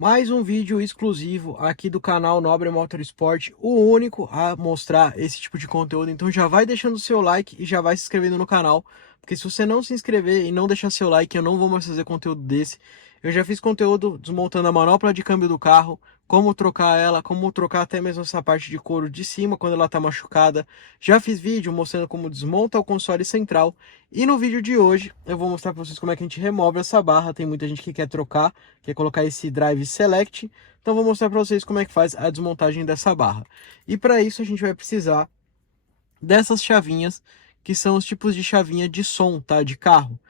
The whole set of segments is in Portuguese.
Mais um vídeo exclusivo aqui do canal Nobre Motorsport, o único a mostrar esse tipo de conteúdo. Então já vai deixando o seu like e já vai se inscrevendo no canal, porque se você não se inscrever e não deixar seu like, eu não vou mais fazer conteúdo desse. Eu já fiz conteúdo desmontando a manopla de câmbio do carro, como trocar ela, como trocar até mesmo essa parte de couro de cima quando ela está machucada. Já fiz vídeo mostrando como desmonta o console central. E no vídeo de hoje eu vou mostrar para vocês como é que a gente remove essa barra. Tem muita gente que quer trocar, quer colocar esse drive select. Então vou mostrar para vocês como é que faz a desmontagem dessa barra. E para isso a gente vai precisar dessas chavinhas, que são os tipos de chavinha de som, tá? De carro.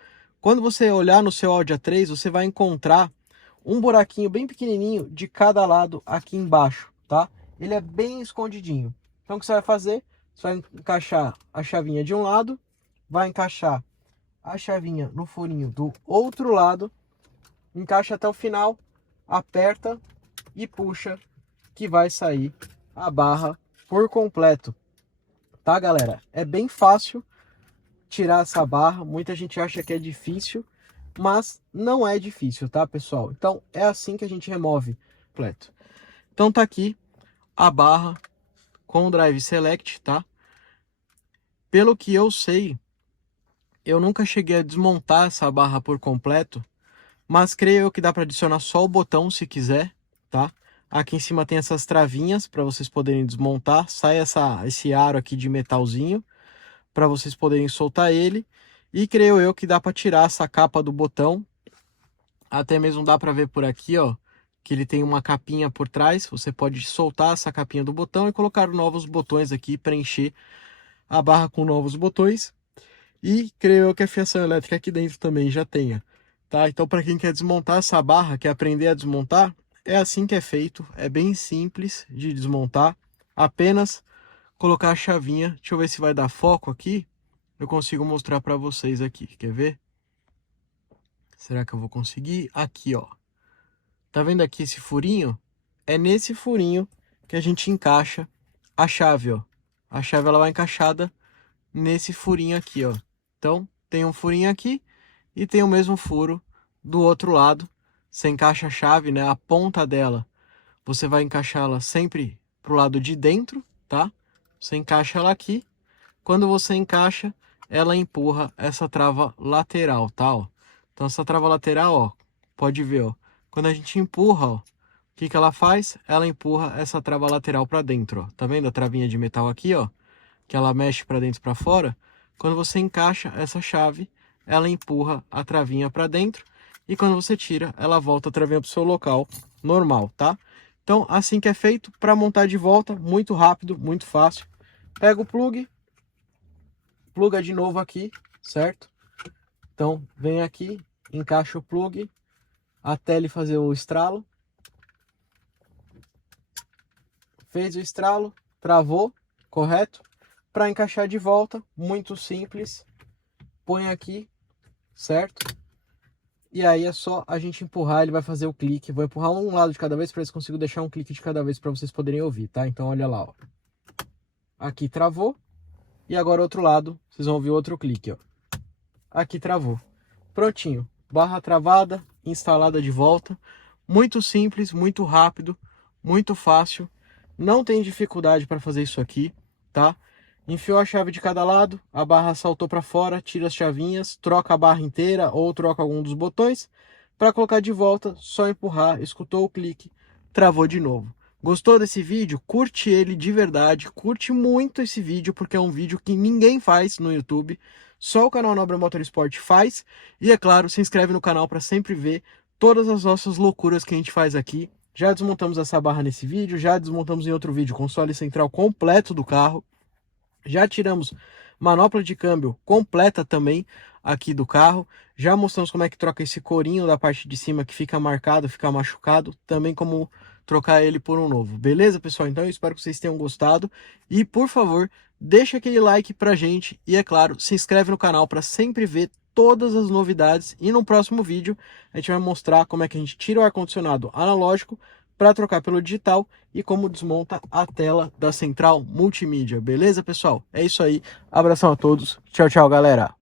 Quando você olhar no seu Audi A3, você vai encontrar um buraquinho bem pequenininho de cada lado aqui embaixo, tá? Ele é bem escondidinho. Então o que você vai fazer? Você vai encaixar a chavinha de um lado, vai encaixar a chavinha no furinho do outro lado, encaixa até o final, aperta e puxa, que vai sair a barra por completo. Tá, galera? É bem fácil tirar essa barra. Muita gente acha que é difícil, mas não é difícil, tá, pessoal? Então é assim que a gente remove completo. Então tá aqui a barra com o drive select, tá? Pelo que eu sei, eu nunca cheguei a desmontar essa barra por completo, mas creio eu que dá para adicionar só o botão se quiser, tá? Aqui em cima tem essas travinhas para vocês poderem desmontar. Sai esse aro aqui de metalzinho para vocês poderem soltar ele. E creio eu que dá para tirar essa capa do botão. Até mesmo dá para ver por aqui, ó, que ele tem uma capinha por trás. Você pode soltar essa capinha do botão e colocar novos botões aqui, preencher a barra com novos botões. E creio eu que a fiação elétrica aqui dentro também já tenha, tá? Então para quem quer desmontar essa barra, quer aprender a desmontar, é assim que é feito. É bem simples de desmontar. Apenas colocar a chavinha. Deixa eu ver se vai dar foco aqui. Eu consigo mostrar para vocês aqui. Quer ver? Será que eu vou conseguir? Aqui, ó. Tá vendo aqui esse furinho? É nesse furinho que a gente encaixa a chave, ó. A chave ela vai encaixada nesse furinho aqui, ó. Então, tem um furinho aqui e tem o mesmo furo do outro lado. Você encaixa a chave, né? A ponta dela, você vai encaixá-la sempre pro lado de dentro, tá? Você encaixa ela aqui. Quando você encaixa, ela empurra essa trava lateral, tá? Ó. Então essa trava lateral, ó, pode ver, ó. Quando a gente empurra, ó, o que que ela faz? Ela empurra essa trava lateral para dentro, ó. Tá vendo a travinha de metal aqui, ó? Que ela mexe para dentro e para fora. Quando você encaixa essa chave, ela empurra a travinha para dentro. E quando você tira, ela volta a travinha para o seu local normal, tá? Então, assim que é feito, para montar de volta, muito rápido, muito fácil. Pega o plug, pluga de novo aqui, certo? Então, vem aqui, encaixa o plug até ele fazer o estralo. Fez o estralo, travou, correto? Para encaixar de volta, muito simples. Põe aqui, certo? E aí é só a gente empurrar, ele vai fazer o clique. Vou empurrar um lado de cada vez para ver se consigo deixar um clique de cada vez para vocês poderem ouvir, tá? Então olha lá, ó. Aqui travou. E agora outro lado, vocês vão ouvir outro clique, ó. Aqui travou. Prontinho. Barra travada, instalada de volta. Muito simples, muito rápido, muito fácil. Não tem dificuldade para fazer isso aqui, tá? Enfiou a chave de cada lado, a barra saltou para fora, tira as chavinhas, troca a barra inteira ou troca algum dos botões. Para colocar de volta, só empurrar, escutou o clique, travou de novo. Gostou desse vídeo? Curte ele de verdade, curte muito esse vídeo, porque é um vídeo que ninguém faz no YouTube, só o canal Nobre Motorsport faz. E é claro, se inscreve no canal para sempre ver todas as nossas loucuras que a gente faz aqui. Já desmontamos essa barra nesse vídeo, já desmontamos em outro vídeo o console central completo do carro. Já tiramos manopla de câmbio completa também aqui do carro. Já mostramos como é que troca esse corinho da parte de cima que fica marcado, fica machucado. Também como trocar ele por um novo. Beleza, pessoal? Então eu espero que vocês tenham gostado. E, por favor, deixa aquele like pra gente. E, é claro, se inscreve no canal para sempre ver todas as novidades. E no próximo vídeo a gente vai mostrar como é que a gente tira o ar-condicionado analógico para trocar pelo digital e como desmonta a tela da central multimídia. Beleza, pessoal? É isso aí. Abração a todos. Tchau, tchau, galera.